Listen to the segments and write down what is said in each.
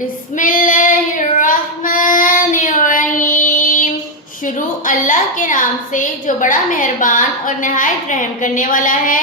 बिस्मिल्लाहिर्रहमानिर्रहीम। शुरू अल्लाह के नाम से जो बड़ा मेहरबान और नहायत रहम करने वाला है।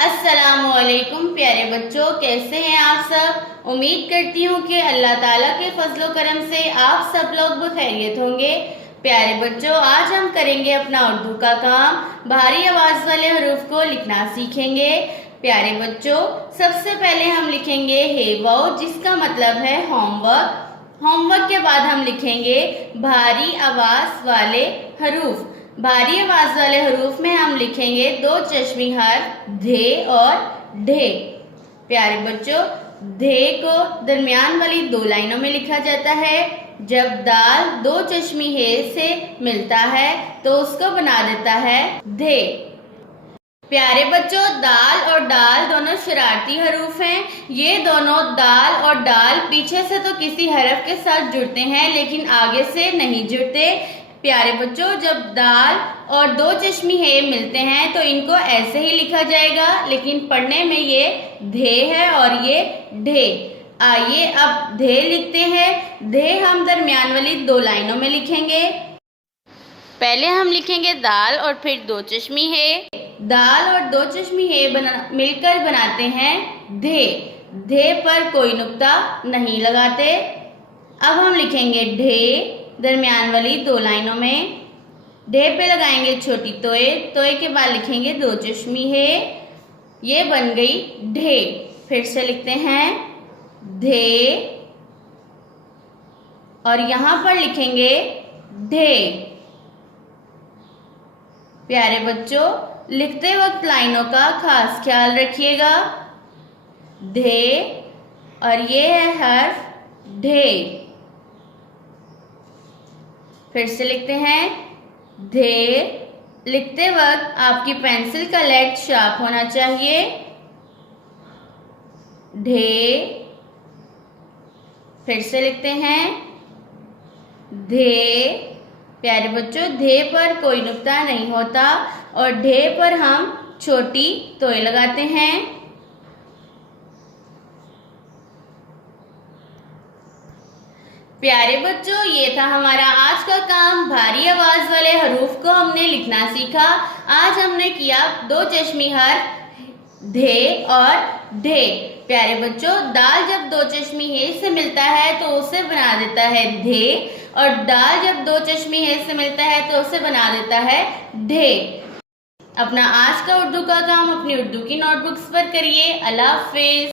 अस्सलामु अलैकुम प्यारे बच्चों, कैसे हैं आप सब। उम्मीद करती हूँ कि अल्लाह ताला के फजलो करम से आप सब लोग बखैरियत होंगे। प्यारे बच्चों, आज हम करेंगे अपना उर्दू का काम। भारी आवाज वाले हरूफ को लिखना सीखेंगे। प्यारे बच्चों, सबसे पहले हम लिखेंगे हे वाओ, जिसका मतलब है होमवर्क। होमवर्क के बाद हम लिखेंगे भारी आवाज वाले हरूफ। भारी आवाज वाले हरूफ में हम लिखेंगे दो चश्मी हर्फ धे और ढे। प्यारे बच्चों, धे को दरमियान वाली दो लाइनों में लिखा जाता है। जब दाल दो चश्मी हे से मिलता है तो उसको बना देता है धे। प्यारे बच्चों, दाल और डाल दोनों शरारती हरूफ हैं। ये दोनों दाल और डाल पीछे से तो किसी हरफ के साथ जुड़ते हैं लेकिन आगे से नहीं जुड़ते। प्यारे बच्चों, जब दाल और दो चश्मी हे मिलते हैं तो इनको ऐसे ही लिखा जाएगा, लेकिन पढ़ने में ये धे है और ये ढे। आइए अब धे लिखते हैं। धे हम दरमियान वाली दो लाइनों में लिखेंगे। पहले हम लिखेंगे दाल और फिर दो चश्मी हे। दाल और दो चश्मी हे मिलकर बनाते हैं धे। धे पर कोई नुक्ता नहीं लगाते। अब हम लिखेंगे ढे दरमियान वाली दो लाइनों में। ढे पे लगाएंगे छोटी तोए। तोए के बाद लिखेंगे दो चश्मी हे। ये बन गई ढे। फिर से लिखते हैं धे और यहाँ पर लिखेंगे ढे। प्यारे बच्चों, लिखते वक्त लाइनों का खास ख्याल रखिएगा। धे और ये है हर्फ ढे। फिर से लिखते हैं धे। लिखते वक्त आपकी पेंसिल का लेड शार्प होना चाहिए। ढे। फिर से लिखते हैं धे। प्यारे बच्चों, धे पर कोई नुक्ता नहीं होता और ढे पर हम छोटी तोय लगाते हैं। प्यारे बच्चों, ये था हमारा आज का काम। भारी आवाज वाले हरूफ को हमने लिखना सीखा। आज हमने किया दो चश्मी हर्फ धे और ढे। प्यारे बच्चों, दाल जब दो चश्मी हे से मिलता है तो उसे बना देता है धे, और दाल जब दो चश्मी हे से मिलता है तो उसे बना देता है ढे। अपना आज का उर्दू का काम अपनी उर्दू की नोटबुक्स पर करिए। अल्लाह हाफिज।